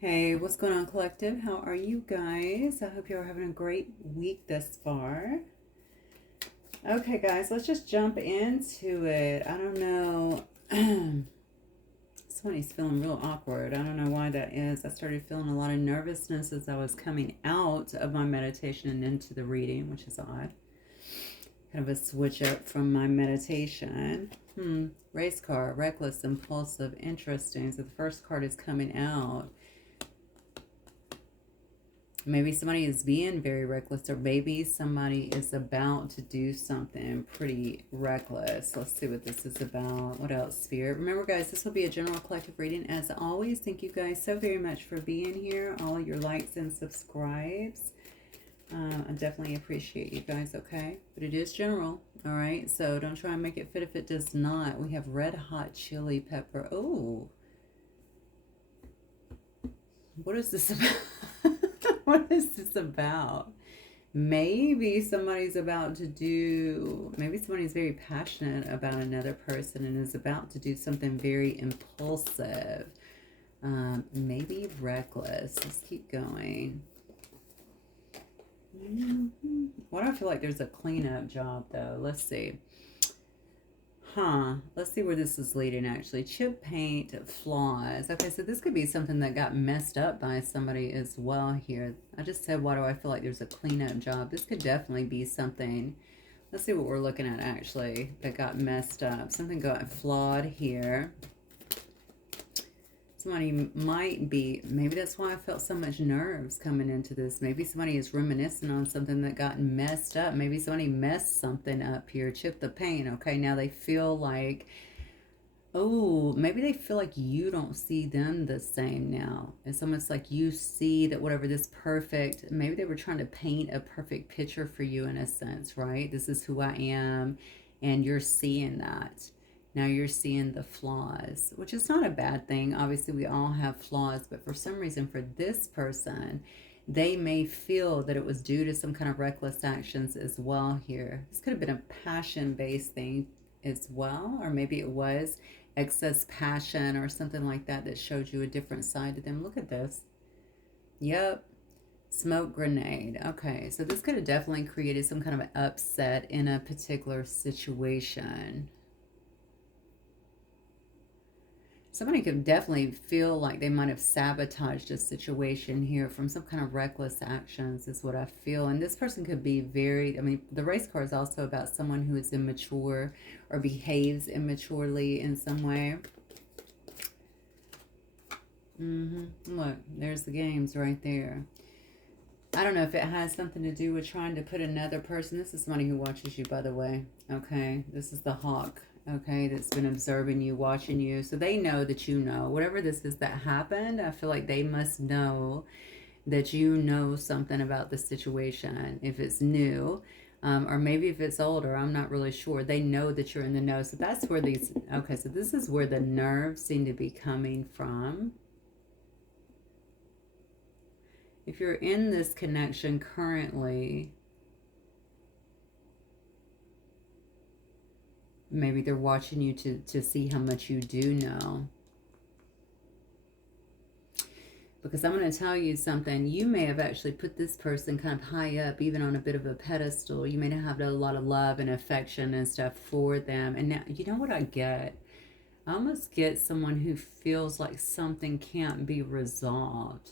Hey, what's going on, collective? How are you guys? I hope you're having a great week thus far. Okay, guys, let's just jump into it. I don't know. Somebody's feeling real awkward. I don't know why that is. I started feeling a lot of nervousness as I was coming out of my meditation and into the reading, which is odd. Kind of a switch up from my meditation. Race card, reckless, impulsive, interesting. So the first card is coming out. Maybe somebody is being very reckless, or maybe somebody is about to do something pretty reckless. Let's see what this is about. What else, Spirit? Remember, guys, this will be a general collective reading. As always, thank you guys so very much for being here. All your likes and subscribes. I definitely appreciate you guys, okay? But it is general, all right? So don't try and make it fit if it does not. We have red hot chili pepper. Oh, what is this about? What is this about? Maybe somebody's very passionate about another person and is about to do something very impulsive. Maybe reckless. Let's keep going. Why do I feel like there's a cleanup job, though? Let's see. Let's see where this is leading, actually. Chip paint flaws. Okay, so this could be something that got messed up by somebody as well here. I just said, why do I feel like there's a cleanup job? This could definitely be something. Let's see what we're looking at, actually, that got messed up. Something got flawed here. Somebody might be, maybe that's why I felt so much nerves coming into this. Maybe somebody is reminiscing on something that got messed up. Maybe somebody messed something up here, chipped the paint. Okay, now they feel like, oh, maybe they feel like you don't see them the same now. It's almost like you see that whatever this perfect, maybe they were trying to paint a perfect picture for you in a sense, right? This is who I am, and you're seeing that. Now you're seeing the flaws, which is not a bad thing. Obviously, we all have flaws, but for some reason, for this person, they may feel that it was due to some kind of reckless actions as well here. This could have been a passion-based thing as well, or maybe it was excess passion or something like that that showed you a different side to them. Look at this. Yep. Smoke grenade. Okay, so this could have definitely created some kind of an upset in a particular situation. Somebody could definitely feel like they might have sabotaged a situation here from some kind of reckless actions is what I feel. And this person could be very, I mean, the race card is also about someone who is immature or behaves immaturely in some way. Look, there's the games right there. I don't know if it has something to do with trying to put another person. This is somebody who watches you, by the way. Okay, this is the hawk. Okay, that's been observing you, watching you. So they know that you know. Whatever this is that happened, I feel like they must know that you know something about the situation. If it's new, or maybe if it's older, I'm not really sure. They know that you're in the know. So that's where these, okay, so this is where the nerves seem to be coming from. If you're in this connection currently, maybe they're watching you to see how much you do know. Because I'm going to tell you something. You may have actually put this person kind of high up, even on a bit of a pedestal. You may have a lot of love and affection and stuff for them. And now, you know what I get? I almost get someone who feels like something can't be resolved.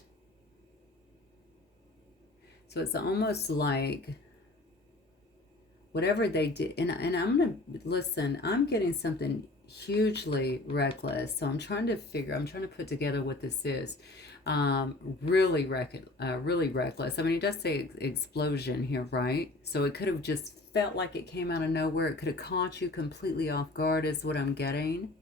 So it's almost like whatever they did, and I'm going to, listen, I'm getting something hugely reckless. So I'm trying to put together what this is. Really reckless. I mean, it does say explosion here, right? So it could have just felt like it came out of nowhere. It could have caught you completely off guard is what I'm getting.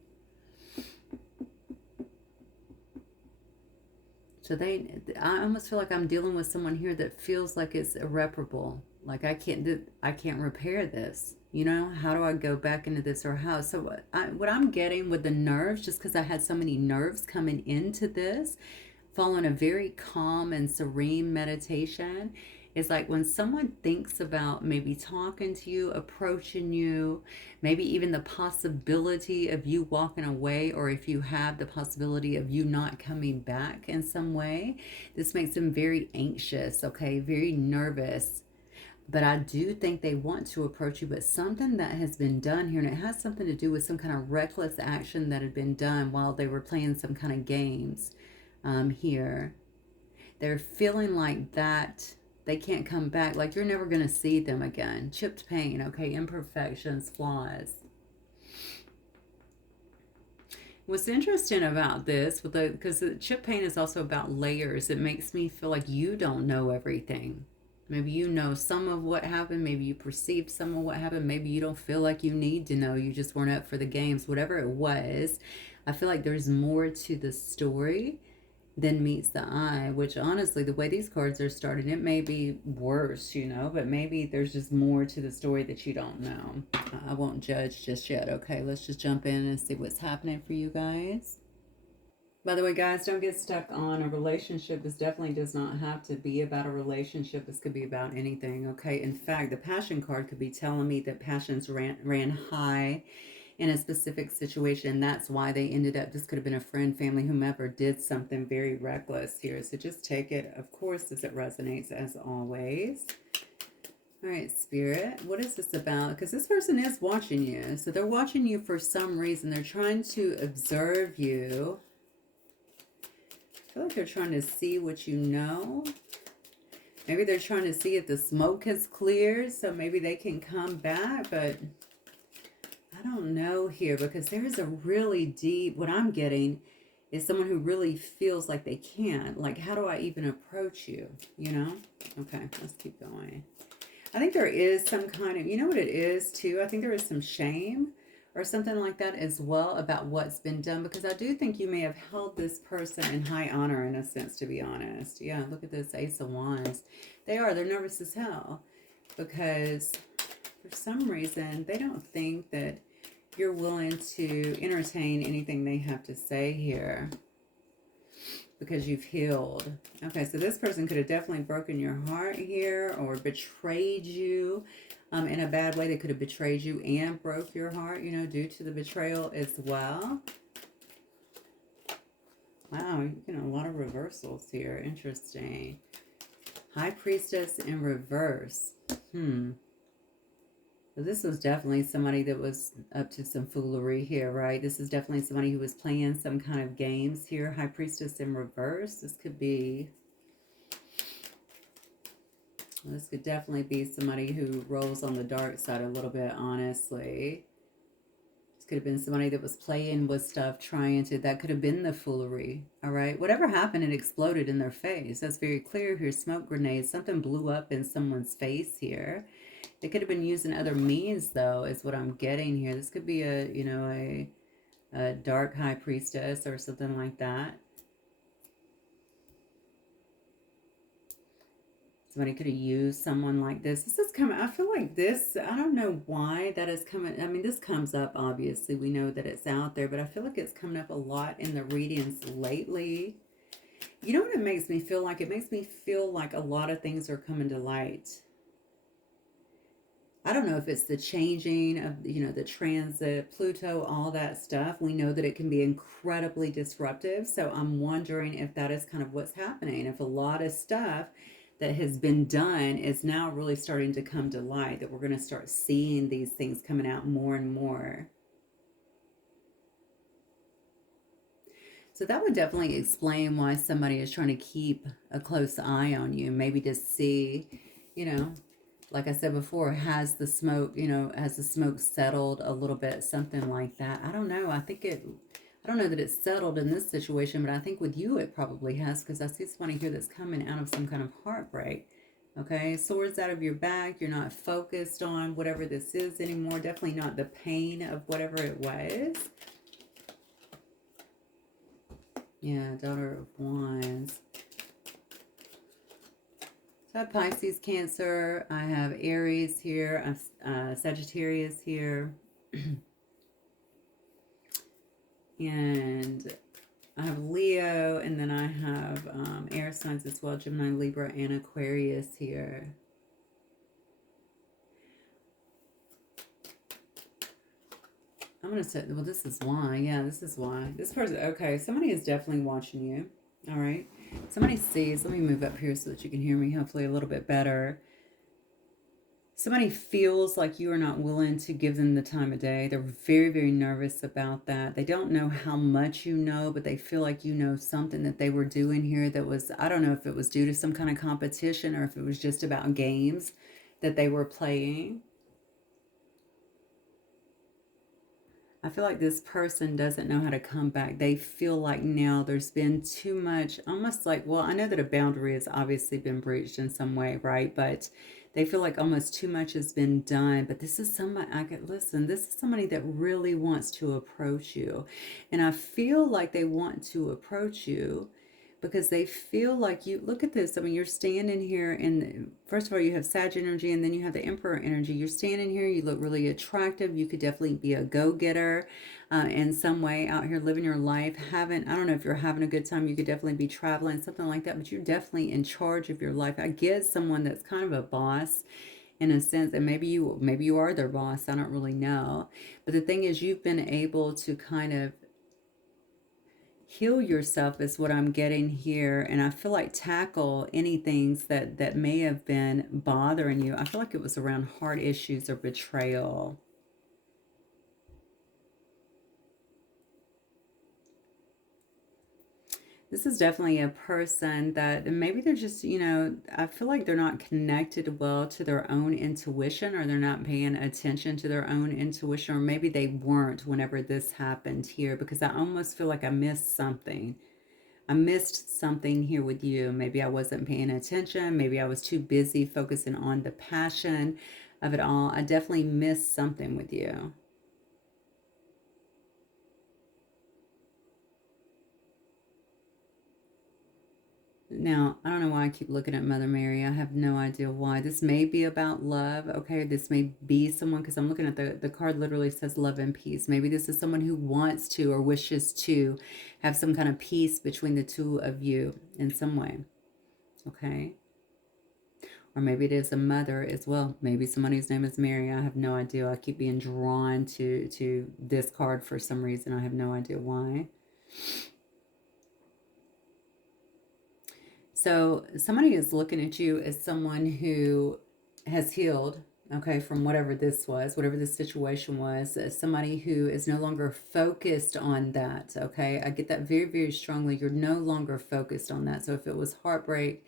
So I almost feel like I'm dealing with someone here that feels like it's irreparable. Like I can't repair this. You know, how do I go back into this or how? So what I'm getting with the nerves, just because I had so many nerves coming into this, following a very calm and serene meditation, It's like when someone thinks about maybe talking to you, approaching you, maybe even the possibility of you walking away, or if you have the possibility of you not coming back in some way, this makes them very anxious, okay, very nervous. But I do think they want to approach you, but something that has been done here, and it has something to do with some kind of reckless action that had been done while they were playing some kind of games here. They're feeling like that they can't come back, like you're never going to see them again. Chipped pain, okay, imperfections, flaws. What's interesting about this, because the chip pain is also about layers, it makes me feel like you don't know everything. Maybe you know some of what happened. Maybe you perceived some of what happened. Maybe you don't feel like you need to know. You just weren't up for the games. Whatever it was, I feel like there's more to the story than meets the eye, which honestly, the way these cards are starting, it may be worse, but maybe there's just more to the story that you don't know. I won't judge just yet. Okay, let's just jump in and see what's happening for you guys. By the way, guys, don't get stuck on a relationship. This definitely does not have to be about a relationship. This could be about anything, okay? In fact, the passion card could be telling me that passions ran high in a specific situation. That's why they ended up, this could have been a friend, family, whomever did something very reckless here. So just take it, of course, as it resonates, as always. All right, Spirit, what is this about? Because this person is watching you. So they're watching you for some reason. They're trying to observe you. I feel like they're trying to see what you know. Maybe they're trying to see if the smoke has cleared, so maybe they can come back, but I don't know here, because there is a really deep, what I'm getting is someone who really feels like they can't. Like, how do I even approach you, Okay, let's keep going. I think there is some kind of, you know what it is too? I think there is some shame or something like that as well about what's been done, because I do think you may have held this person in high honor in a sense, to be honest. Yeah, look at this Ace of Wands. They're nervous as hell, because for some reason they don't think that you're willing to entertain anything they have to say here, because you've healed. Okay, so this person could have definitely broken your heart here, or betrayed you in a bad way. They could have betrayed you and broke your heart, due to the betrayal as well. Wow, a lot of reversals here. Interesting. High Priestess in reverse. So this was definitely somebody that was up to some foolery here, right? This is definitely somebody who was playing some kind of games here. High Priestess in reverse. This could definitely be somebody who rolls on the dark side a little bit, honestly. This could have been somebody that was playing with stuff, that could have been the foolery, all right? Whatever happened, it exploded in their face. That's very clear here. Smoke grenades. Something blew up in someone's face here. They could have been using other means, though, is what I'm getting here. This could be a dark high priestess or something like that. Somebody could have used someone like this. This is coming, I feel like this, I don't know why that is coming. I mean, this comes up, obviously. We know that it's out there, but I feel like it's coming up a lot in the readings lately. You know what it makes me feel like? It makes me feel like a lot of things are coming to light. I don't know if it's the changing of, the transit, Pluto, all that stuff. We know that it can be incredibly disruptive. So I'm wondering if that is kind of what's happening. If a lot of stuff that has been done is now really starting to come to light, that we're going to start seeing these things coming out more and more. So that would definitely explain why somebody is trying to keep a close eye on you. Maybe to see, like I said before, has the smoke settled a little bit, something like that. I don't know. I don't know that it's settled in this situation, but I think with you it probably has, because I see somebody here that's coming out of some kind of heartbreak. Okay, swords out of your back. You're not focused on whatever this is anymore. Definitely not the pain of whatever it was. Yeah, Daughter of Wands. I have Pisces, Cancer. I have Aries here. I have Sagittarius here. And I have Leo, and then I have air signs as well, Gemini, Libra, and Aquarius here. I'm going to say, well, this is why. Yeah, this is why. This person, okay, somebody is definitely watching you. All right. Somebody sees, let me move up here so that you can hear me hopefully a little bit better. Somebody feels like you are not willing to give them the time of day. They're very, very nervous about that. They don't know how much you know, but they feel like you know something that they were doing here that was, I don't know if it was due to some kind of competition or if it was just about games that they were playing. I feel like this person doesn't know how to come back. They feel like now there's been too much, almost like, well, I know that a boundary has obviously been breached in some way, right? But they feel like almost too much has been done. But this is somebody, I could listen, this is somebody that really wants to approach you. And I feel like they want to approach you because they feel like you look at this. I mean, you're standing here, and first of all, you have Sag energy, and then you have the Emperor energy. You're standing here, you look really attractive. You could definitely be a go-getter in some way out here living your life. Having, I don't know if you're having a good time, you could definitely be traveling, something like that, but you're definitely in charge of your life. I get someone that's kind of a boss in a sense, and maybe you are their boss. I don't really know, but the thing is, you've been able to kind of heal yourself is what I'm getting here. And I feel like tackle any things that may have been bothering you. I feel like it was around heart issues or betrayal. This is definitely a person that maybe they're just, I feel like they're not connected well to their own intuition, or they're not paying attention to their own intuition, or maybe they weren't whenever this happened here, because I almost feel like I missed something. I missed something here with you. Maybe I wasn't paying attention. Maybe I was too busy focusing on the passion of it all. I definitely missed something with you. Now, I don't know why I keep looking at Mother Mary. I have no idea why. This may be about love. Okay, this may be someone, because I'm looking at the card literally says love and peace. Maybe this is someone who wants to or wishes to have some kind of peace between the two of you in some way. Okay. Or maybe it is a mother as well. Maybe somebody's name is Mary. I have no idea. I keep being drawn to this card for some reason. I have no idea why. So somebody is looking at you as someone who has healed, okay, from whatever this was, whatever this situation was, as somebody who is no longer focused on that, okay? I get that very, very strongly. You're no longer focused on that. So if it was heartbreak,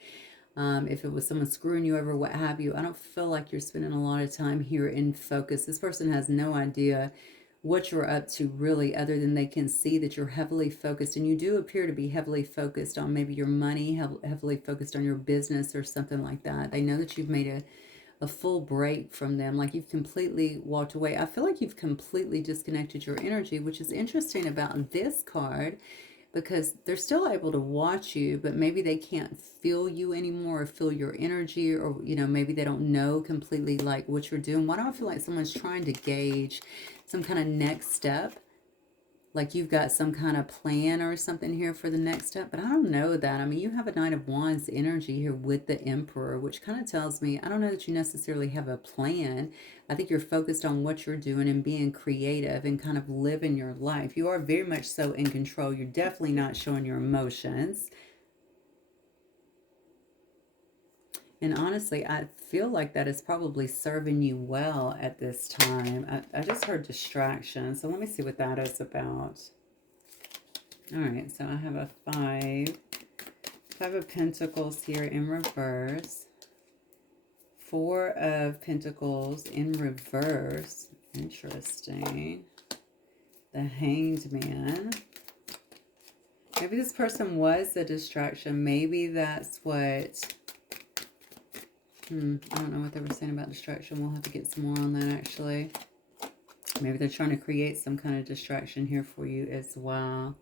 if it was someone screwing you over, what have you, I don't feel like you're spending a lot of time here in focus. This person has no idea what you're up to really, other than they can see that you're heavily focused, and you do appear to be heavily focused on maybe your money, heavily focused on your business or something like that. They know that you've made a full break from them, like you've completely walked away. I feel like you've completely disconnected your energy, which is interesting about this card, because they're still able to watch you, but maybe they can't feel you anymore or feel your energy, or maybe they don't know completely like what you're doing. Why do I feel like someone's trying to gauge some kind of next step, like you've got some kind of plan or something here for the next step? But I don't know that. I mean, you have a Knight of Wands energy here with the Emperor, which kind of tells me, I don't know that you necessarily have a plan. I think you're focused on what you're doing and being creative and kind of living your life. You are very much so in control. You're definitely not showing your emotions. And honestly, I feel like that is probably serving you well at this time. I just heard distraction. So let me see what that is about. All right, so I have a five of Pentacles here in reverse, Four of Pentacles in reverse. Interesting. The Hanged Man. Maybe this person was a distraction. Maybe that's what... I don't know what they were saying about distraction. We'll have to get some more on that, actually. Maybe they're trying to create some kind of distraction here for you as well.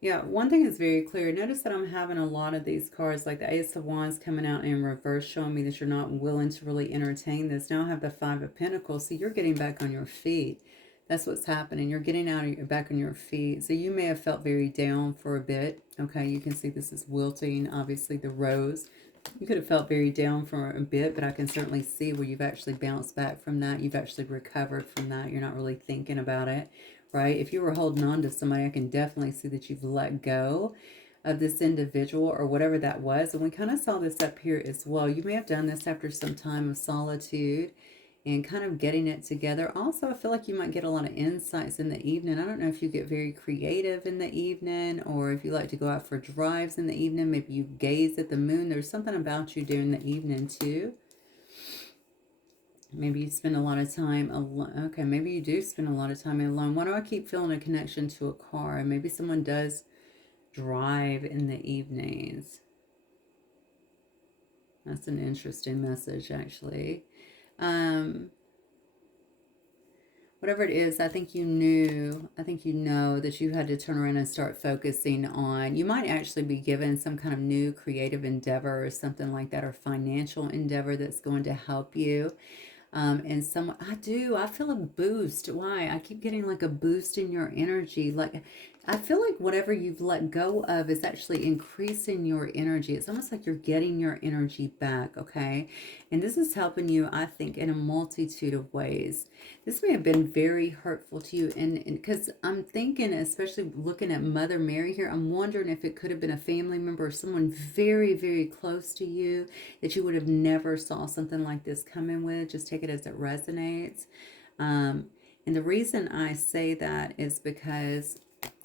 Yeah, one thing is very clear. Notice that I'm having a lot of these cards, like the Ace of Wands coming out in reverse, showing me that you're not willing to really entertain this. Now I have the Five of Pentacles, so you're getting back on your feet. That's what's happening. You're getting out of your back on your feet. So you may have felt very down for a bit. Okay, you can see this is wilting, obviously the rose. You could have felt very down for a bit, but I can certainly see where you've actually bounced back from that. You've actually recovered from that. You're not really thinking about it, right? If you were holding on to somebody, I can definitely see that you've let go of this individual or whatever that was. And we kind of saw this up here as well. You may have done this after some time of solitude and kind of getting it together. Also, I feel like you might get a lot of insights in the evening. I don't know if you get very creative in the evening or if you like to go out for drives in the evening. Maybe you gaze at the moon. There's something about you during the evening too. Maybe you spend a lot of time alone. Okay, maybe you do spend a lot of time alone. Why do I keep feeling a connection to a car? And maybe someone does drive in the evenings. That's an interesting message, actually. Whatever it is, I think you know that you had to turn around and start focusing on, you might actually be given some kind of new creative endeavor or something like that, or financial endeavor that's going to help you. And some, I feel a boost. Why? I keep getting like a boost in your energy. Like, I feel like whatever you've let go of is actually increasing your energy. It's almost like you're getting your energy back, okay? And this is helping you, I think, in a multitude of ways. This may have been very hurtful to you. And because I'm thinking, especially looking at Mother Mary here, I'm wondering if it could have been a family member or someone very, very close to you that you would have never saw something like this coming with. Just take it as it resonates. And the reason I say that is because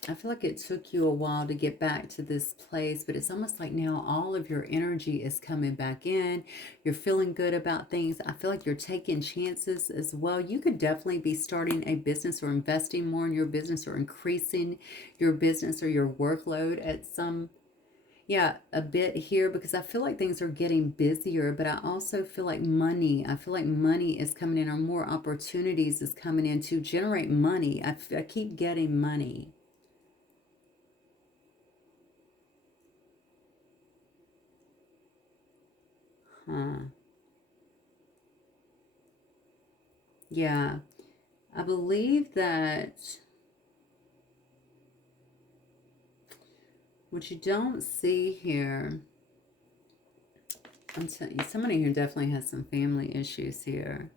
I feel like it took you a while to get back to this place, but it's almost like now all of your energy is coming back in. You're feeling good about things. I feel like you're taking chances as well. You could definitely be starting a business or investing more in your business or increasing your business or your workload at some, yeah, a bit here, because I feel like things are getting busier, but I also feel like I feel like money is coming in, or more opportunities is coming in to generate money. I keep getting money. Huh. Yeah. I believe that what you don't see here, I'm telling you, somebody here definitely has some family issues here.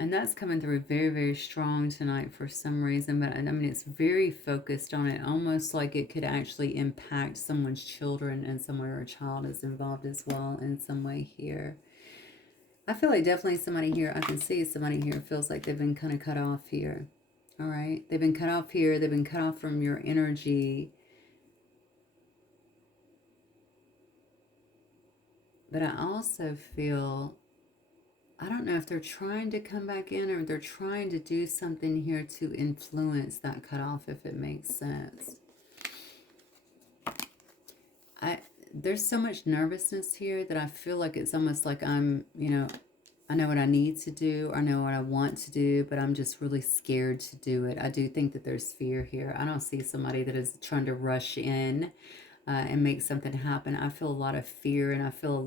And that's coming through very, very strong tonight for some reason. But I mean, it's very focused on it, almost like it could actually impact someone's children in some way, or a child is involved as well in some way here. I feel like definitely somebody here, I can see somebody here feels like they've been kind of cut off here. All right. They've been cut off here. They've been cut off from your energy. But I also feel, I don't know if they're trying to come back in or they're trying to do something here to influence that cutoff, if it makes sense. There's so much nervousness here that I feel like it's almost like I'm, I know what I need to do, or I know what I want to do, but I'm just really scared to do it. I do think that there's fear here. I don't see somebody that is trying to rush in and make something happen. I feel a lot of fear, and I feel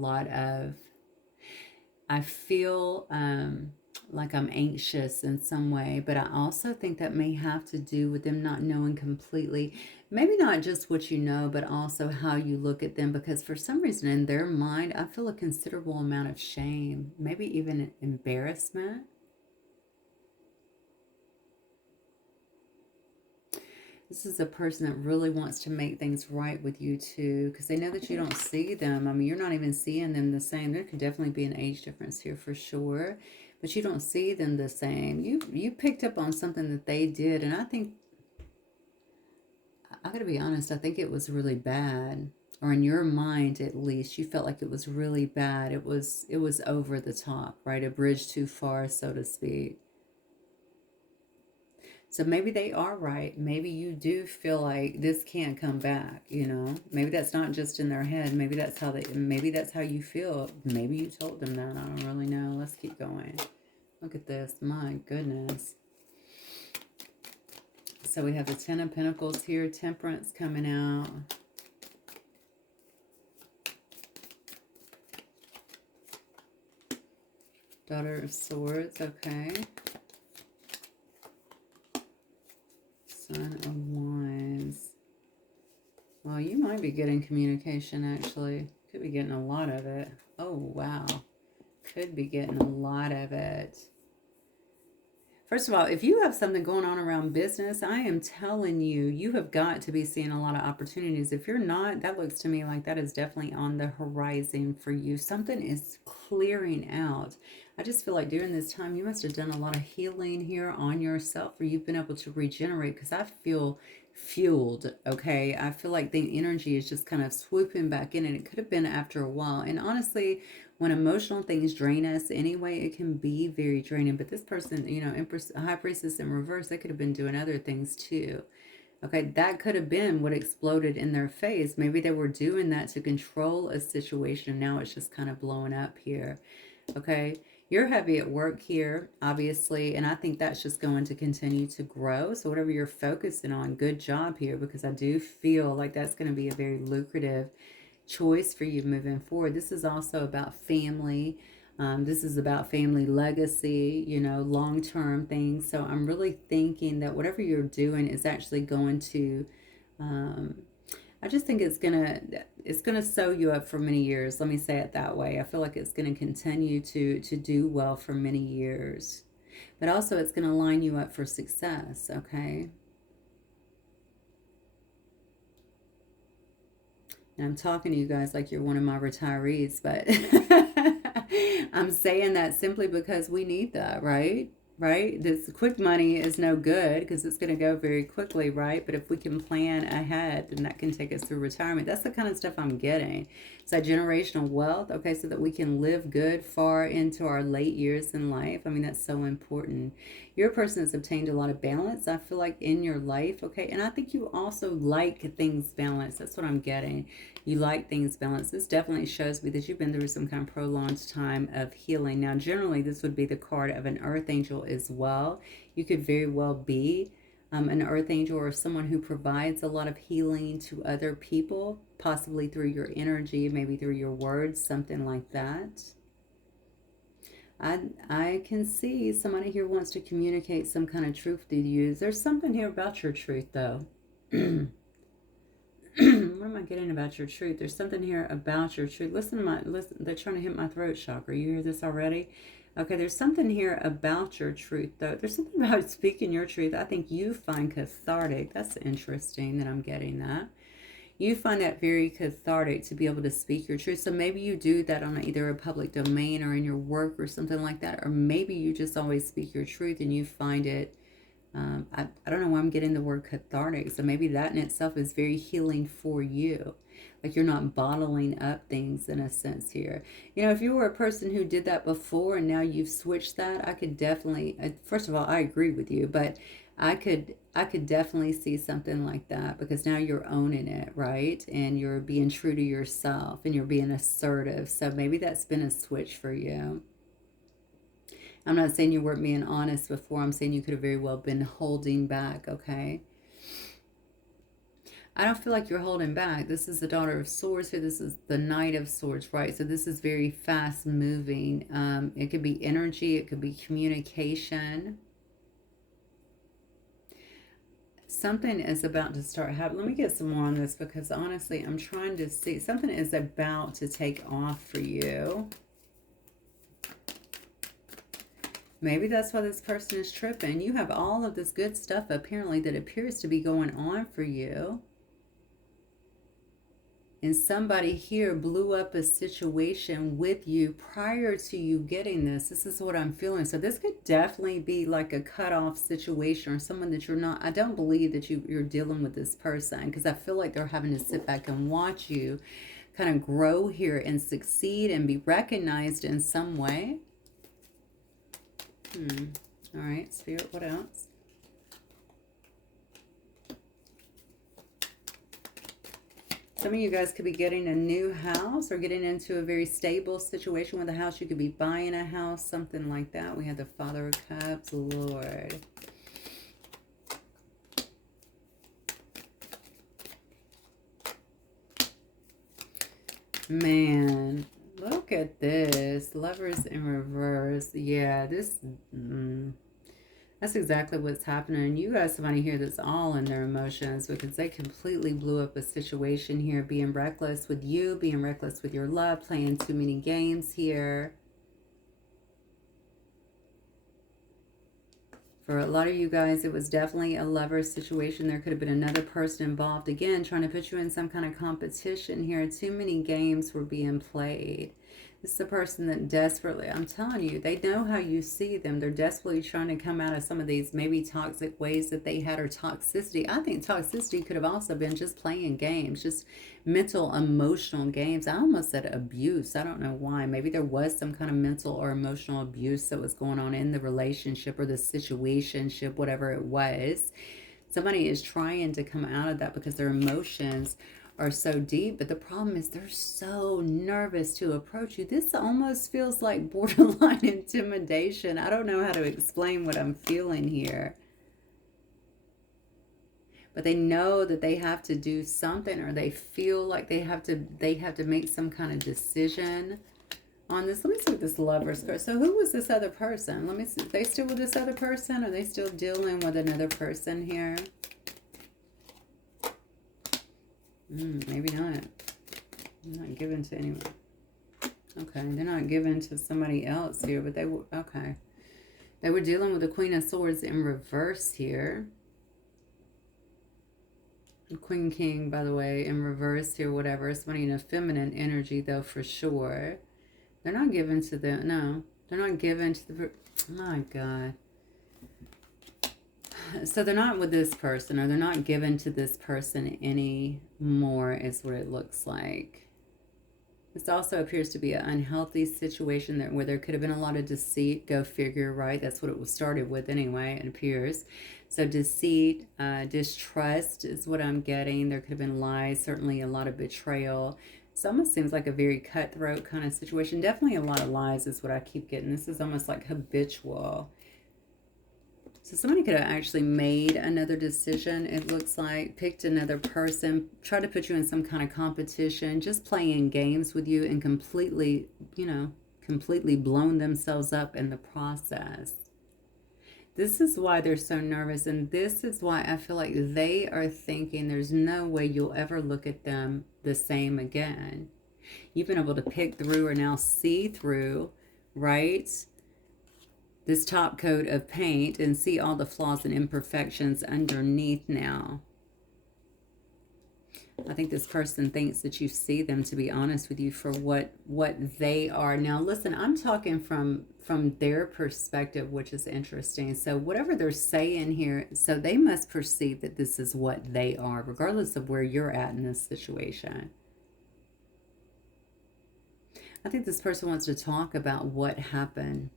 like I'm anxious in some way, but I also think that may have to do with them not knowing completely, maybe not just what you know, but also how you look at them, because for some reason in their mind, I feel a considerable amount of shame, maybe even embarrassment. This is a person that really wants to make things right with you too, because they know that you don't see them. I mean, you're not even seeing them the same. There could definitely be an age difference here for sure, but you don't see them the same. You picked up on something that they did, and I think, I gotta be honest, I think it was really bad. Or in your mind at least, you felt like it was really bad. It was over the top, right? A bridge too far, so to speak. So maybe they are right. Maybe you do feel like this can't come back. Maybe that's not just in their head. Maybe that's how you feel. Maybe you told them that. I don't really know. Let's keep going. Look at this. My goodness. So we have the Ten of Pentacles here, Temperance coming out. Daughter of Swords, okay. Son of Wands. Well, you might be getting communication, actually. Could be getting a lot of it. Oh, wow. Could be getting a lot of it. First of all, if you have something going on around business, I am telling you, you have got to be seeing a lot of opportunities. If you're not, that looks to me like that is definitely on the horizon for you. Something is clearing out. I just feel like during this time, you must have done a lot of healing here on yourself, or you've been able to regenerate, because I feel fueled, okay? I feel like the energy is just kind of swooping back in, and it could have been after a while. And honestly, when emotional things drain us anyway, it can be very draining. But this person, you know, Empress, High Priestess in reverse, they could have been doing other things too. Okay, that could have been what exploded in their face. Maybe they were doing that to control a situation. Now it's just kind of blowing up here. Okay, you're heavy at work here, obviously, and I think that's just going to continue to grow. So whatever you're focusing on, good job here, because I do feel like that's going to be a very lucrative choice for you moving forward. This is also about family. This is about family legacy, you know, long-term things. So I'm really thinking that whatever you're doing is actually going to, I just think it's gonna sew you up for many years. Let me say it that way. I feel like it's gonna continue to do well for many years, but also it's gonna line you up for success. Okay. And I'm talking to you guys like you're one of my retirees, but I'm saying that simply because we need that, right? Right? This quick money is no good because it's going to go very quickly, right? But if we can plan ahead, then that can take us through retirement. That's the kind of stuff I'm getting. So generational wealth, okay, so that we can live good far into our late years in life. I mean, that's so important. Your person has obtained a lot of balance, I feel like, in your life, okay? And I think you also like things balanced. That's what I'm getting. You like things balanced. This definitely shows me that you've been through some kind of prolonged time of healing. Now, generally, this would be the card of an earth angel as well. You could very well be an earth angel or someone who provides a lot of healing to other people, possibly through your energy, maybe through your words, something like that. I can see somebody here wants to communicate some kind of truth to you. There's something here about your truth, though. What am I getting about your truth? There's something here about your truth. Listen, they're trying to hit my throat chakra. You hear this already? Okay, there's something here about your truth, though. There's something about speaking your truth I think you find cathartic. That's interesting that I'm getting that. You find that very cathartic to be able to speak your truth. So maybe you do that on either a public domain or in your work or something like that. Or maybe you just always speak your truth and you find it, I don't know why I'm getting the word cathartic. So maybe that in itself is very healing for you. Like you're not bottling up things in a sense here. You know, if you were a person who did that before and now you've switched that, I could definitely, first of all, I agree with you, but I could definitely see something like that because now you're owning it, right? And you're being true to yourself and you're being assertive. So maybe that's been a switch for you. I'm not saying you weren't being honest before. I'm saying you could have very well been holding back, okay? I don't feel like you're holding back. This is the Daughter of Swords here. This is the Knight of Swords, right? So this is very fast moving. It could be energy. It could be communication. Something is about to start happening. Let me get some more on this because honestly, I'm trying to see. Something is about to take off for you. Maybe that's why this person is tripping. You have all of this good stuff apparently that appears to be going on for you. And somebody here blew up a situation with you prior to you getting this. This is what I'm feeling. So this could definitely be like a cutoff situation or someone that you're not. I don't believe that you're dealing with this person because I feel like they're having to sit back and watch you kind of grow here and succeed and be recognized in some way. All right, Spirit, what else? Some of you guys could be getting a new house or getting into a very stable situation with a house. You could be buying a house, something like that. We have the Father of Cups, Lord. Man, look look at this. Lovers in reverse. Yeah, this... that's exactly what's happening. You got somebody here that's all in their emotions because they completely blew up a situation here, being reckless with you, being reckless with your love, playing too many games here. For a lot of you guys, it was definitely a lover situation. There could have been another person involved, again, trying to put you in some kind of competition here. Too many games were being played. This is a person that desperately, I'm telling you, they know how you see them. They're desperately trying to come out of some of these maybe toxic ways that they had, or toxicity. I think toxicity could have also been just playing games, just mental, emotional games. I almost said abuse. I don't know why. Maybe there was some kind of mental or emotional abuse that was going on in the relationship or the situationship, whatever it was. Somebody is trying to come out of that because their emotions are so deep, but the problem is they're so nervous to approach you. This almost feels like borderline intimidation. I don't know how to explain what I'm feeling here. But they know that they have to do something, or they feel like they have to make some kind of decision on this. Let me see what this Lover's card. So who was this other person? Let me see. Are they still with this other person? Are they still dealing with another person here? Maybe not. They're not given to anyone. Okay, they're not given to somebody else here, but they were, okay. They were dealing with the Queen of Swords in reverse here. The Queen King, by the way, in reverse here, whatever. Somebody in a feminine energy, though, for sure. They're not given to them. No, they're not given to the... My God. So they're not with this person, or they're not given to this person anymore, is what it looks like. This also appears to be an unhealthy situation where there could have been a lot of deceit. Go figure, right? That's what it was started with anyway, it appears. So deceit, distrust is what I'm getting. There could have been lies, certainly a lot of betrayal. This almost seems like a very cutthroat kind of situation. Definitely a lot of lies is what I keep getting. This is almost like habitual. So somebody could have actually made another decision, it looks like, picked another person, tried to put you in some kind of competition, just playing games with you, and completely, you know, completely blown themselves up in the process. This is why they're so nervous, and this is why I feel like they are thinking there's no way you'll ever look at them the same again. You've been able to pick through, or now see through, right? This top coat of paint and see all the flaws and imperfections underneath now. I think this person thinks that you see them, to be honest with you, for what they are. Now, listen, I'm talking from their perspective, which is interesting. So whatever they're saying here, so they must perceive that this is what they are, regardless of where you're at in this situation. I think this person wants to talk about what happened.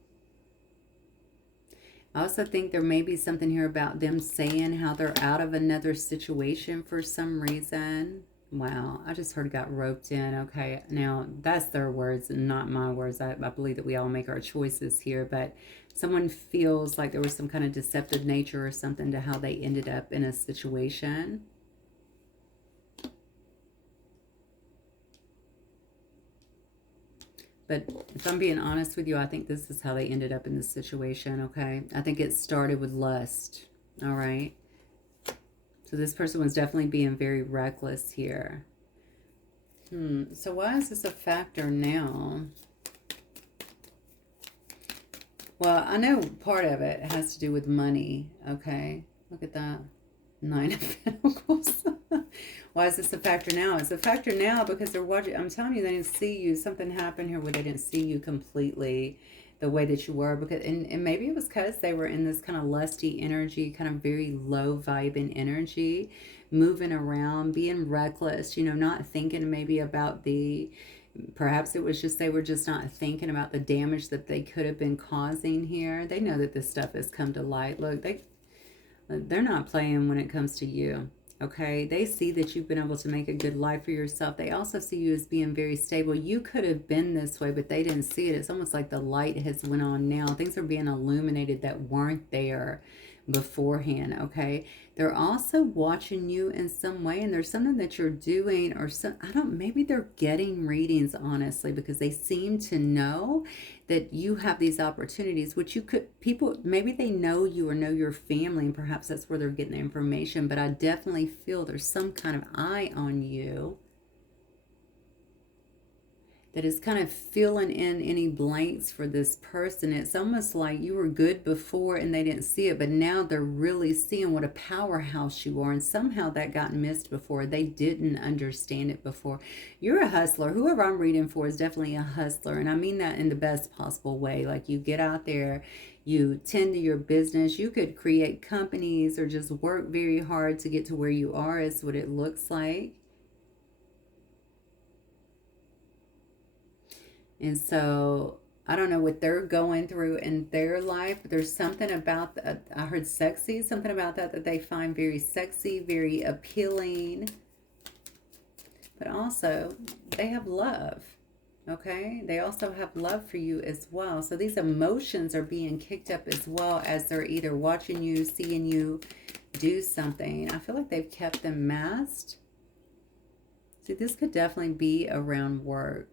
I also think there may be something here about them saying how they're out of another situation for some reason. Wow, I just heard got roped in. Okay, now that's their words and not my words. I believe that we all make our choices here, but someone feels like there was some kind of deceptive nature or something to how they ended up in a situation. But if I'm being honest with you, I think this is how they ended up in this situation, okay? I think it started with lust, all right? So this person was definitely being very reckless here. So why is this a factor now? Well, I know part of it has to do with money, okay? Look at that. 9 of Pentacles. Why is this a factor now? It's a factor now because they're watching. I'm telling you, they didn't see you. Something happened here where they didn't see you completely the way that you were. Because and maybe it was because they were in this kind of lusty energy, kind of very low vibing energy, moving around, being reckless, you know, not thinking maybe about the... Perhaps it was just they were just not thinking about the damage that they could have been causing here. They know that this stuff has come to light. Look, they're not playing when it comes to you. Okay, they see that you've been able to make a good life for yourself. They also see you as being very stable. You could have been this way, but they didn't see it. It's almost like the light has went on now. Things are being illuminated that weren't there beforehand, okay? They're also watching you in some way, and there's something that you're doing, or some, I don't, maybe they're getting readings, honestly, because they seem to know that you have these opportunities, which you could, people, maybe they know you or know your family, and perhaps that's where they're getting the information, but I definitely feel there's some kind of eye on you that is kind of filling in any blanks for this person. It's almost like you were good before and they didn't see it, but now they're really seeing what a powerhouse you are. And somehow that got missed before. They didn't understand it before. You're a hustler. Whoever I'm reading for is definitely a hustler. And I mean that in the best possible way. Like, you get out there, you tend to your business. You could create companies or just work very hard to get to where you are, is what it looks like. And so I don't know what they're going through in their life, but there's something about that. I heard sexy, something about that they find very sexy, very appealing. But also, they have love. Okay? They also have love for you as well. So these emotions are being kicked up as well, as they're either watching you, seeing you do something. I feel like they've kept them masked. See, this could definitely be around work.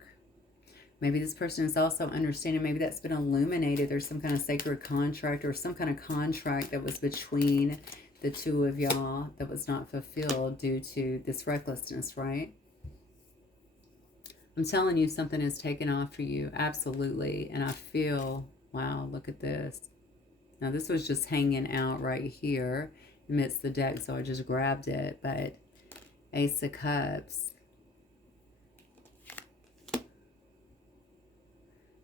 Maybe this person is also understanding, maybe that's been illuminated. There's some kind of sacred contract or some kind of contract that was between the two of y'all that was not fulfilled due to this recklessness, right? I'm telling you, something is taken off for you. Absolutely. And I feel, wow, look at this. Now, this was just hanging out right here amidst the deck, so I just grabbed it. But Ace of Cups.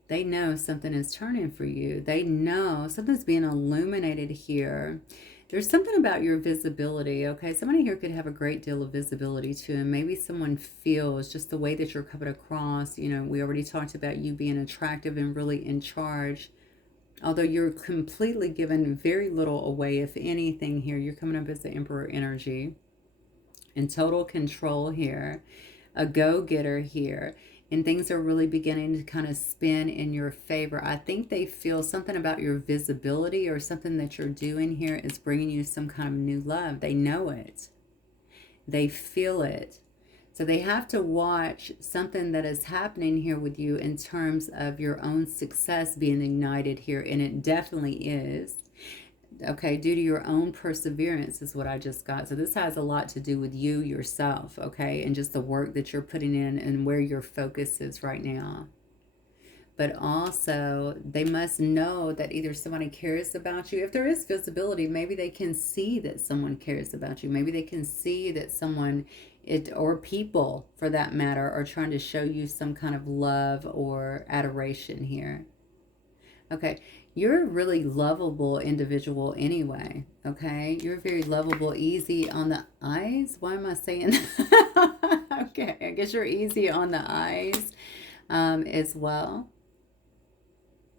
They know something is turning for you. They know something's being illuminated here. There's something about your visibility, okay? Somebody here could have a great deal of visibility too, and maybe someone feels just the way that you're coming across. You know, we already talked about you being attractive and really in charge. Although you're completely given very little away, if anything here. You're coming up as the Emperor energy. In total control here. A go-getter here. And things are really beginning to kind of spin in your favor. I think they feel something about your visibility or something that you're doing here is bringing you some kind of new love. They know it. They feel it. So they have to watch something that is happening here with you in terms of your own success being ignited here. And it definitely is. Okay, due to your own perseverance is what I just got. So this has a lot to do with you yourself, okay, and just the work that you're putting in and where your focus is right now. But also, they must know that either somebody cares about you. If there is visibility, maybe they can see that someone cares about you. Maybe they can see that someone, or people for that matter, are trying to show you some kind of love or adoration here. Okay, you're a really lovable individual anyway, okay? You're very lovable, easy on the eyes. Why am I saying that? Okay, I guess you're easy on the eyes as well.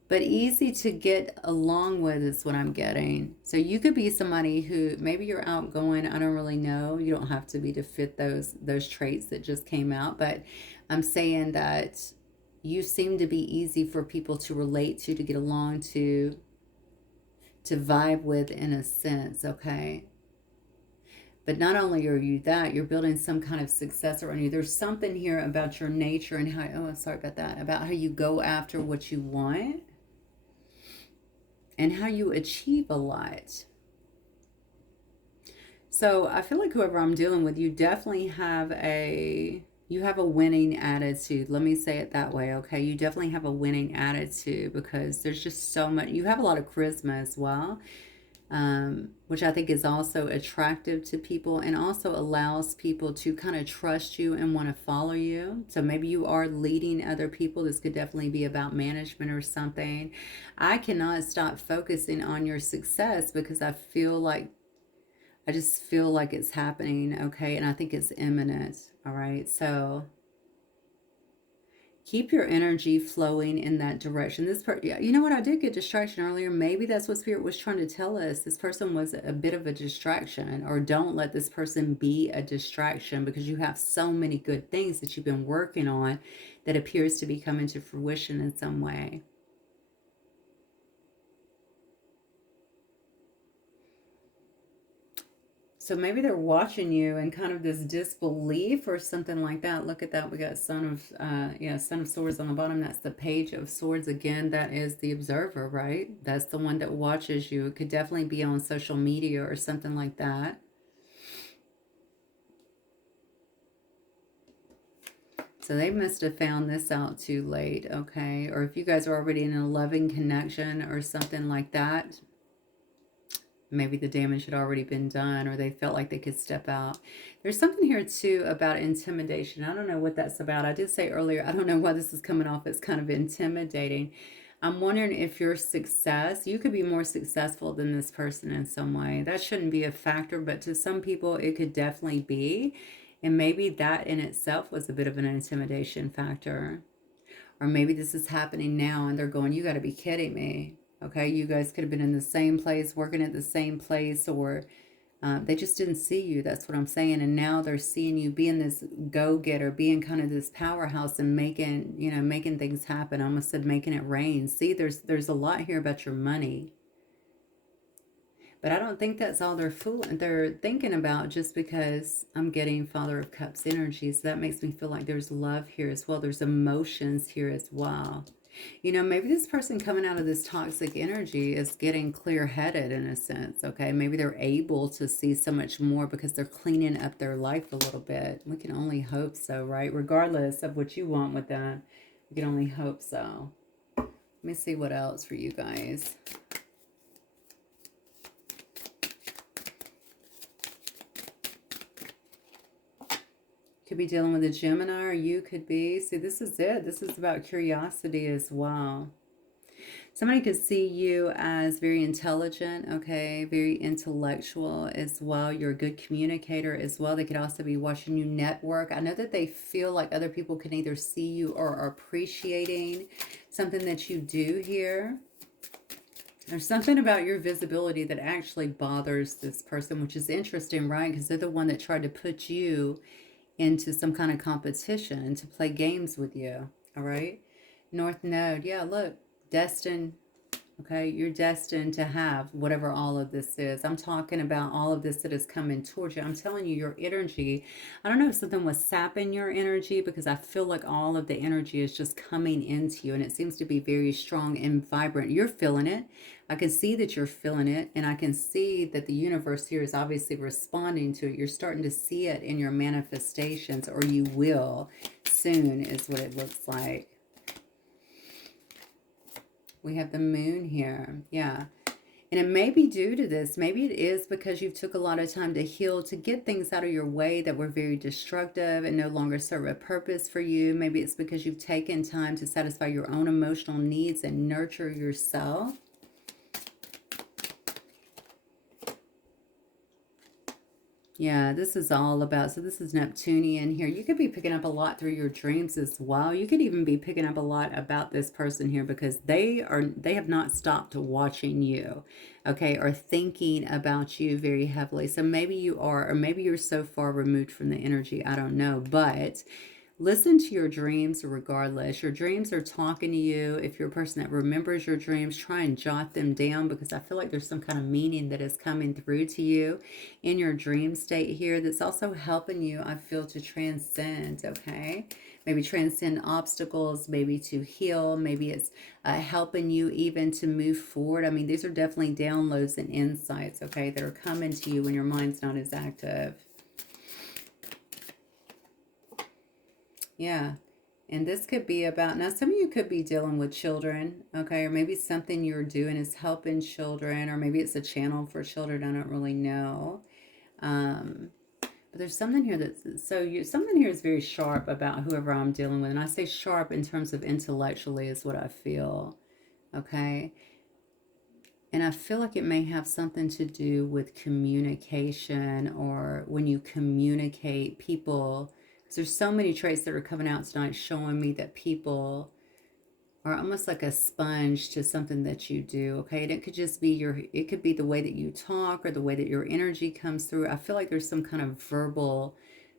But easy to get along with is what I'm getting. So you could be somebody who, maybe you're outgoing, I don't really know. You don't have to be to fit those traits that just came out. But I'm saying that you seem to be easy for people to relate to get along to vibe with in a sense, okay? But not only are you that, you're building some kind of success around you. There's something here about your nature and how, oh, sorry about that, about how you go after what you want and how you achieve a lot. So I feel like whoever I'm dealing with, you definitely have a winning attitude. Let me say it that way, okay? You definitely have a winning attitude because there's just so much. You have a lot of charisma as well, which I think is also attractive to people and also allows people to kind of trust you and want to follow you. So maybe you are leading other people. This could definitely be about management or something. I cannot stop focusing on your success because I just feel like it's happening, okay? And I think it's imminent, all right? So keep your energy flowing in that direction. You know what? I did get distraction earlier. Maybe that's what Spirit was trying to tell us. This person was a bit of a distraction, or don't let this person be a distraction because you have so many good things that you've been working on that appears to be coming to fruition in some way. So maybe they're watching you in kind of this disbelief or something like that. Look at that. We got Son of Swords on the bottom. That's the Page of Swords. Again, that is the observer, right? That's the one that watches you. It could definitely be on social media or something like that. So they must have found this out too late, okay? Or if you guys are already in a loving connection or something like that, maybe the damage had already been done, or they felt like they could step out. There's something here too about intimidation. I don't know what that's about. I did say earlier, I don't know why this is coming off as kind of intimidating. I'm wondering if your success, you could be more successful than this person in some way. That shouldn't be a factor, but to some people it could definitely be. And maybe that in itself was a bit of an intimidation factor. Or maybe this is happening now and they're going, you got to be kidding me. Okay, you guys could have been in the same place, working at the same place, or they just didn't see you. That's what I'm saying. And now they're seeing you being this go-getter, being kind of this powerhouse and making, making things happen. I almost said making it rain. See, there's a lot here about your money. But I don't think that's all they're thinking about, just because I'm getting Father of Cups energy. So that makes me feel like there's love here as well. There's emotions here as well. Maybe this person coming out of this toxic energy is getting clear-headed in a sense, okay? Maybe they're able to see so much more because they're cleaning up their life a little bit. We can only hope so, right? Regardless of what you want with that, we can only hope so. Let me see what else for you guys. Could be dealing with a Gemini, or you could be, see, this is it. This is about curiosity as well. Somebody could see you as very intelligent, okay, very intellectual as well. You're a good communicator as well. They could also be watching you network. I know that they feel like other people can either see you or are appreciating something that you do here. There's something about your visibility that actually bothers this person, which is interesting, right? Because they're the one that tried to put you into some kind of competition to play games with you. All right. North Node. Yeah, look, destined. Okay, you're destined to have whatever all of this is. I'm talking about all of this that is coming towards you. I'm telling you, your energy, I don't know if something was sapping your energy, because I feel like all of the energy is just coming into you and it seems to be very strong and vibrant. You're feeling it. I can see that you're feeling it, and I can see that the universe here is obviously responding to it. You're starting to see it in your manifestations, or you will soon, is what it looks like. We have the moon here. Yeah. And it may be due to this. Maybe it is because you took a lot of time to heal, to get things out of your way that were very destructive and no longer serve a purpose for you. Maybe it's because you've taken time to satisfy your own emotional needs and nurture yourself. Yeah, this is all about, so this is Neptunian here. You could be picking up a lot through your dreams as well. You could even be picking up a lot about this person here, because they have not stopped watching you, okay, or thinking about you very heavily. So maybe you are, or maybe you're so far removed from the energy, I don't know, but listen to your dreams regardless. Your dreams are talking to you. If you're a person that remembers your dreams, try and jot them down, because I feel like there's some kind of meaning that is coming through to you in your dream state here that's also helping you, I feel, to transcend, okay? Maybe transcend obstacles, maybe to heal. Maybe it's helping you even to move forward. I mean, these are definitely downloads and insights, okay, that are coming to you when your mind's not as active. Yeah. And this could be about, now some of you could be dealing with children, okay? Or maybe something you're doing is helping children, or maybe it's a channel for children. I don't really know. But there's something here that's, something here is very sharp about whoever I'm dealing with. And I say sharp in terms of intellectually is what I feel, okay? And I feel like it may have something to do with communication, or when you communicate, people, because there's so many traits that are coming out tonight showing me that people are almost like a sponge to something that you do, okay? And it could just be it could be the way that you talk, or the way that your energy comes through. I feel like there's some kind of verbal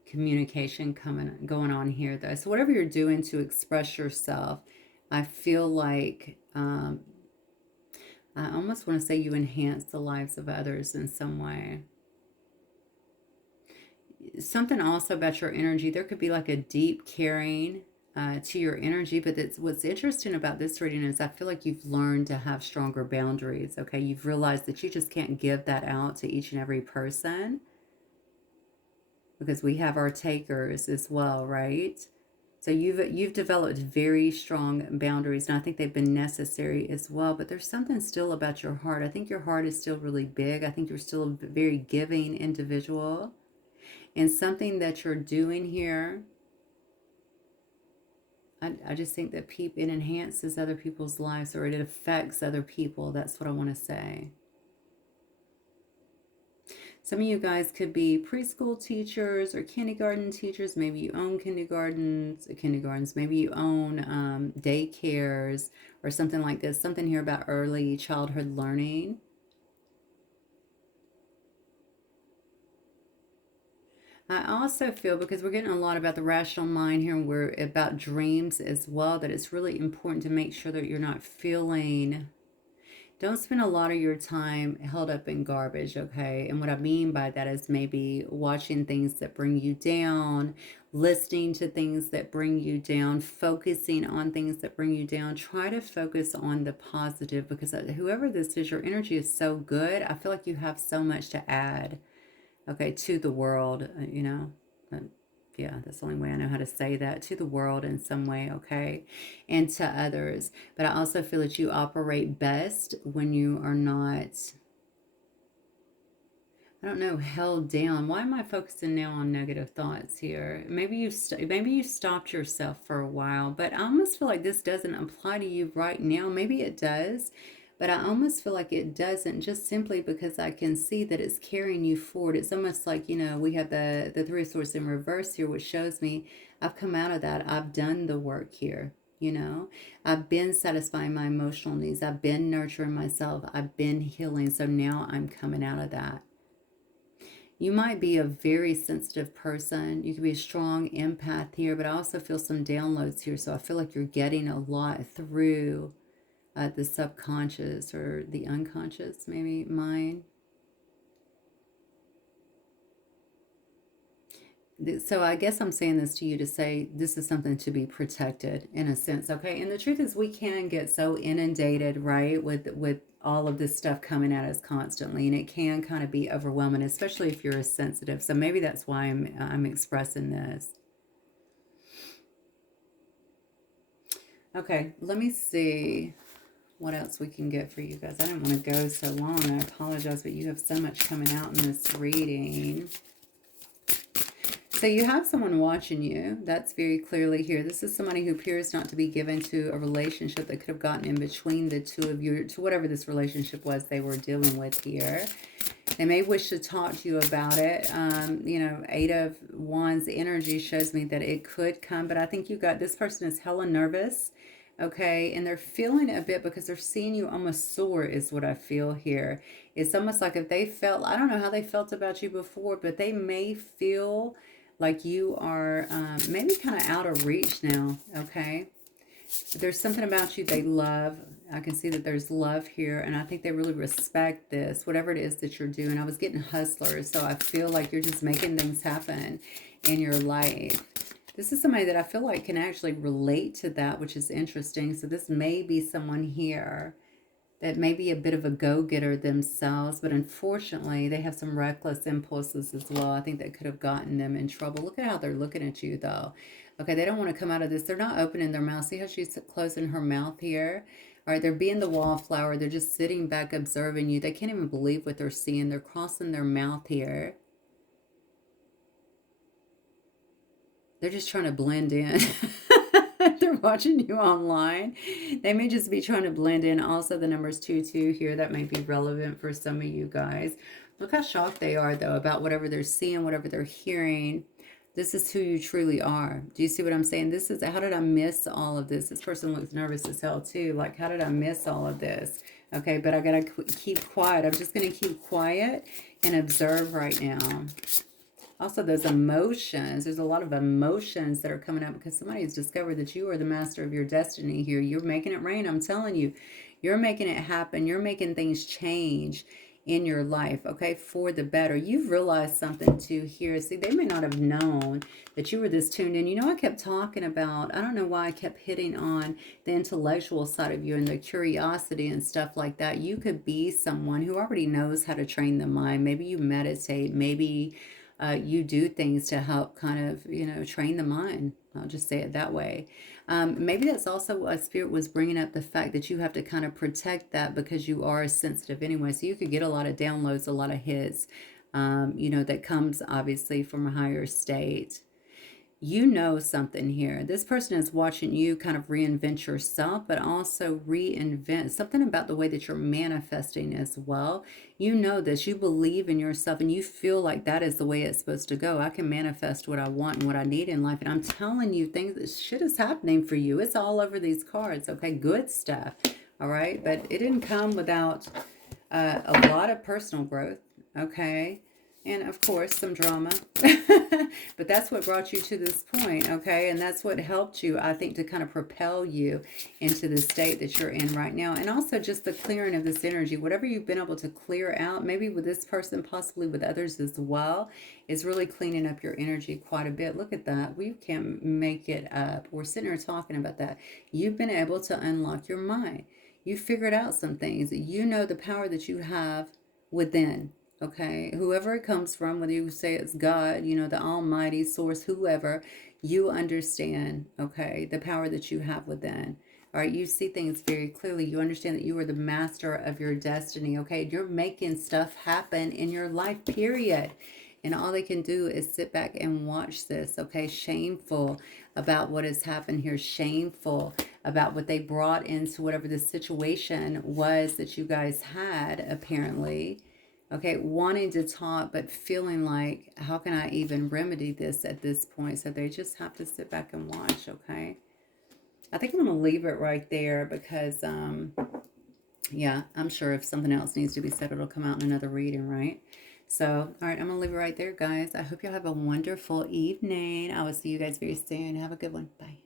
communication going on here, though. So whatever you're doing to express yourself, I feel like I almost want to say you enhance the lives of others in some way. something also about your energy. There could be like a deep caring to your energy, but it's, what's interesting about this reading is I feel like you've learned to have stronger boundaries. Okay, you've realized that you just can't give that out to each and every person, because we have our takers as well, right? So you've developed very strong boundaries, and I think they've been necessary as well. But there's something still about your heart. I think your heart is still really big. I think you're still a very giving individual, and something that you're doing here, I just think that it enhances other people's lives, or it affects other people. That's what I want to say. Some of you guys could be preschool teachers or kindergarten teachers. Maybe you own kindergartens. Maybe you own daycares or something like this. Something here about early childhood learning. I also feel, because we're getting a lot about the rational mind here, and we're about dreams as well, that it's really important to make sure that you're not feeling, don't spend a lot of your time held up in garbage, okay? And what I mean by that is maybe watching things that bring you down, listening to things that bring you down, focusing on things that bring you down. Try to focus on the positive, because whoever this is, your energy is so good. I feel like you have so much to add, okay, to the world, you know. But yeah, that's the only way I know how to say that, to the world in some way, okay, and to others. But I also feel that you operate best when you are not, I don't know, held down. Why am I focusing now on negative thoughts here? Maybe maybe you stopped yourself for a while, but I almost feel like this doesn't apply to you right now. Maybe it does, but I almost feel like it doesn't, just simply because I can see that it's carrying you forward. It's almost like, you know, we have the Three of Swords in reverse here, which shows me I've come out of that. I've done the work here. You know, I've been satisfying my emotional needs. I've been nurturing myself. I've been healing. So now I'm coming out of that. You might be a very sensitive person. You could be a strong empath here, but I also feel some downloads here. So I feel like you're getting a lot through the subconscious or the unconscious, maybe mind. So I guess I'm saying this to you to say this is something to be protected in a sense, okay? And the truth is, we can get so inundated, right, with all of this stuff coming at us constantly, and it can kind of be overwhelming, especially if you're sensitive. So maybe that's why I'm expressing this. Okay, let me see what else we can get for you guys. I didn't want to go so long. I apologize, but you have so much coming out in this reading. So you have someone watching you. That's very clearly here. This is somebody who appears not to be given to a relationship that could have gotten in between the two of you, to whatever this relationship was they were dealing with here. They may wish to talk to you about it. You know, Eight of Wands energy shows me that it could come, but I think you got, this person is hella nervous, okay? And they're feeling a bit, because they're seeing you almost sore is what I feel here. It's almost like if they felt, I don't know how they felt about you before, but they may feel like you are maybe kind of out of reach now, okay? There's something about you they love. I can see that there's love here, and I think they really respect this, whatever it is that you're doing. I was getting hustlers, so I feel like you're just making things happen in your life. This is somebody that I feel like can actually relate to that, which is interesting. So this may be someone here that may be a bit of a go-getter themselves, but unfortunately they have some reckless impulses as well. I think that could have gotten them in trouble. Look at how they're looking at you though. Okay, they don't want to come out of this. They're not opening their mouth. See how she's closing her mouth here? All right, they're being the wallflower. They're just sitting back observing you. They can't even believe what they're seeing. They're crossing their mouth here. They're just trying to blend in. They're watching you online. They may just be trying to blend in. Also, the numbers 2 here, that might be relevant for some of you guys. Look how shocked they are, though, about whatever they're seeing, whatever they're hearing. This is who you truly are. Do you see what I'm saying? This is, how did I miss all of this? This person looks nervous as hell, too. Like, how did I miss all of this? Okay, but I got to keep quiet. I'm just going to keep quiet and observe right now. Also, those emotions, there's a lot of emotions that are coming up because somebody has discovered that you are the master of your destiny here. You're making it rain, I'm telling you. You're making it happen. You're making things change. in your life, okay, for the better. You've realized something too here. See, they may not have known that you were this tuned in. You know, I kept talking about, I don't know why I kept hitting on the intellectual side of you and the curiosity and stuff like that. You could be someone who already knows how to train the mind. Maybe you meditate, maybe you do things to help kind of, train the mind. I'll just say it that way. Maybe that's also why Spirit was bringing up the fact that you have to kind of protect that because you are sensitive anyway. So you could get a lot of downloads, a lot of hits, that comes obviously from a higher state. You know something here. This person is watching you kind of reinvent yourself, but also reinvent something about the way that you're manifesting as well. You know this, you believe in yourself, and you feel like that is the way it's supposed to go. I can manifest what I want and what I need in life. And I'm telling you, things, shit is happening for you. It's all over these cards, okay? Good stuff, all right? But it didn't come without a lot of personal growth, okay? And of course, some drama. But that's what brought you to this point, okay? And that's what helped you, I think, to kind of propel you into the state that you're in right now. And also just the clearing of this energy. Whatever you've been able to clear out, maybe with this person, possibly with others as well, is really cleaning up your energy quite a bit. Look at that. We can't make it up. We're sitting here talking about that. You've been able to unlock your mind. You figured out some things. You know the power that you have within. Okay, whoever it comes from, whether you say it's God, the Almighty Source, whoever, you understand, okay, the power that you have within. All right, you see things very clearly. You understand that you are the master of your destiny, okay? You're making stuff happen in your life, period. And all they can do is sit back and watch this, okay? Shameful about what has happened here. Shameful about what they brought into whatever the situation was that you guys had, apparently. Okay, wanting to talk, but feeling like, how can I even remedy this at this point? So they just have to sit back and watch, okay? I think I'm going to leave it right there because, yeah, I'm sure if something else needs to be said, it'll come out in another reading, right? So, all right, I'm going to leave it right there, guys. I hope you'll have a wonderful evening. I will see you guys very soon. Have a good one. Bye.